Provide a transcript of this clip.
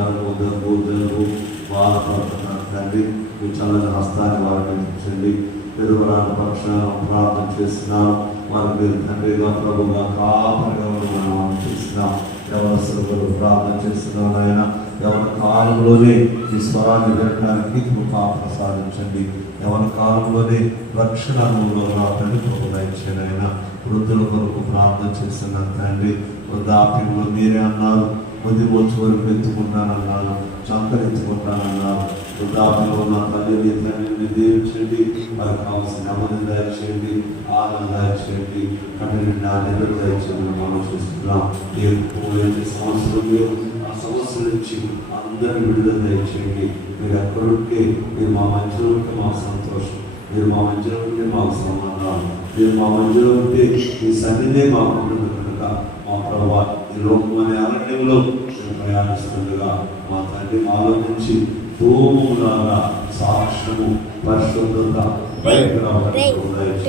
నరము దగ్గు జలుబు బాధపడుతున్నారు తండ్రి. మీ చల్లని హస్తాన్ని వారికి అందించండి. ఎదురురాని పక్షాన ప్రార్థన చేస్తున్నాం. వారి మీరు తండ్రిగా ప్రభుగా కాపరిగా మనం చేస్తున్నాం. ఎవరు ప్రార్థన చేస్తున్నాం ఆయన. ఎవరి కాలంలోనే ఈ స్వరాన్ని వినడానికి కృప ప్రసాదించండి. ఎవరి కాలంలోనే రక్షణ అనుభవంలో రావడానికి కృప దయచేయండి ఆయన. వృద్ధుల కొరకు ప్రార్థన చేస్తున్నాను తండ్రి. వృద్ధాప్యంలో మీరే అన్నారు, కొద్ది వచ్చి వరకు ఎత్తుకుంటానన్నారు, చంకరెత్తుకుంటానన్నారు. వృద్ధాప్యంలో ఉన్న తల్లిని తండ్రిని దీవించండి. వారికి కావాల్సిన నెమ్మది దయచేయండి, ఆనందం దయచేయండి, కఠిన నిద్ర దయచేయండి. మనం చూస్తున్నాం ఏ సంవత్సరం ఆ సంవత్సరం నుంచి అందరినీ విడుదల దయచేయండి. మీరు ఎక్కడుంటే మీరు మా మధ్యలో ఉంటే మాకు సంతోషం. మీరు మా మధ్యలో ఉంటే మాకు సమాధానం. మీరు మా మధ్యలో ఉంటే ఈ సన్నిధే మాకు ఉండదు కనుక మా ప్రభావ ఈ లోకం అనే అరణ్యంలో ప్రయాణిస్తుండగా మా తండ్రి మాలో నుంచి భూములాగా సాక్ష్యము పరిశుద్ధత బయటకు రావడానికి